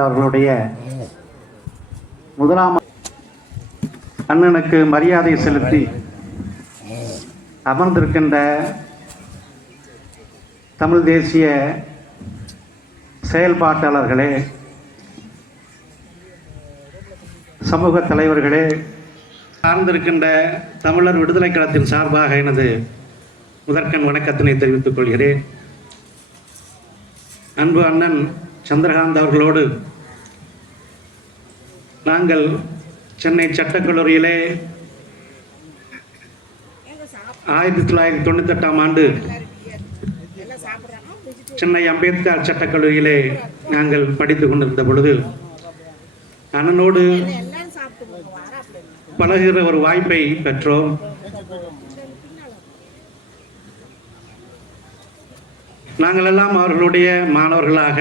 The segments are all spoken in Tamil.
அவர்களுடைய முதலாம் அண்ணனுக்கு மரியாதை செலுத்தி அமர்ந்திருக்கின்ற தமிழ் தேசிய செயல்பாட்டாளர்களே, சமூக தலைவர்களே, சார்ந்திருக்கின்ற தமிழர் விடுதலை கழகத்தின் சார்பாக எனது முதற்கண் வணக்கத்தினை தெரிவித்துக் கொள்கிறேன். அன்பு அண்ணன் சந்திரகாந்த் அவர்களோடு நாங்கள் சென்னை சட்டக்கல்லூரியிலே 1998ஆம் ஆண்டு சென்னை அம்பேத்கர் சட்டக்கல்லூரியிலே நாங்கள் படித்து கொண்டிருந்த பொழுது அண்ணனோடு பழகுகிற ஒரு வாய்ப்பை பெற்றோம். நாங்கள் எல்லாம் அவர்களுடைய மாணவர்களாக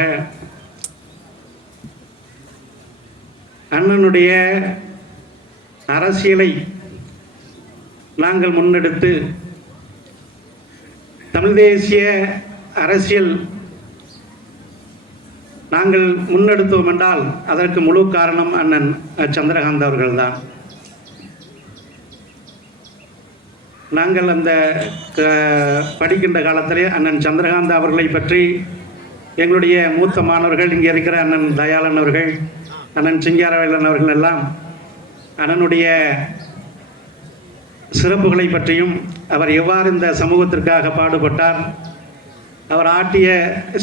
அண்ணனுடைய அரசியலை நாங்கள் முன்னெடுத்து தமிழ் தேசிய அரசியல் நாங்கள் முன்னெடுத்தோம் என்றால் அதற்கு முழு காரணம் அண்ணன் சந்திரகாந்த் அவர்கள்தான். நாங்கள் அந்த படிக்கின்ற காலத்திலே அண்ணன் சந்திரகாந்த் அவர்களை பற்றி எங்களுடைய மூத்த மாணவர்கள், இங்கே இருக்கிற அண்ணன் தயாளன் அவர்கள், அண்ணன் சிங்காரவேலன் அவர்கள் எல்லாம் அண்ணனுடைய சிறப்புகளை பற்றியும் அவர் எவ்வாறு இந்த சமூகத்திற்காக பாடுபட்டார், அவர் ஆற்றிய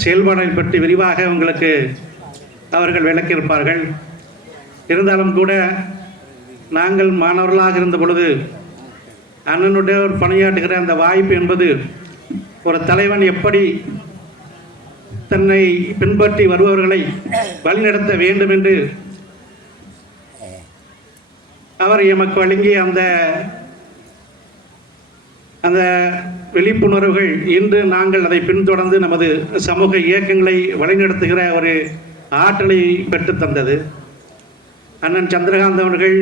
செயல்பாடுகளை பற்றி விரிவாக உங்களுக்கு அவர்கள் விளக்கியிருப்பார்கள். இருந்தாலும் கூட நாங்கள் மாணவர்களாக இருந்த பொழுது அண்ணனுடைய ஒரு பணியாற்றுகிற அந்த வாய்ப்பு என்பது ஒரு தலைவன் எப்படி தன்னை பின்பற்றி வருபவர்களை வழிநடத்த வேண்டும் என்று அவர் எமக்கு வழங்கிய அந்த விழிப்புணர்வுகள் இன்று நாங்கள் அதை பின்தொடர்ந்து நமது சமூக இயக்கங்களை வழிநடத்துகிற ஒரு ஆற்றலை பெற்று தந்தது. அண்ணன் சந்திரகாந்த் அவர்கள்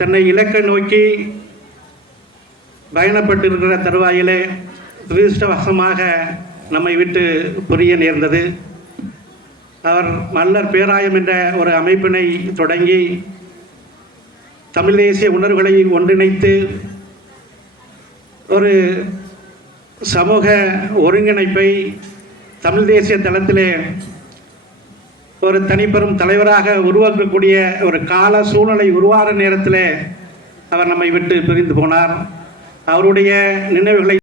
தன்னை இலக்கை நோக்கி பயணப்பட்டிருக்கிற தருவாயிலே துரதிர்ஷ்டவசமாக நம்மை விட்டு புரிய நேர்ந்தது. அவர் மல்லர் பேராயம் என்ற ஒரு அமைப்பினை தொடங்கி தமிழ் தேசிய உணர்வுகளை ஒன்றிணைத்து ஒரு சமூக ஒருங்கிணைப்பை தமிழ் தேசிய தளத்திலே ஒரு தனிப்பெரும் தலைவராக உருவாக்கக்கூடிய ஒரு கால சூழ்நிலை உருவாகிற நேரத்தில் அவர் நம்மை விட்டு பிரிந்து போனார். அவருடைய நினைவுகளை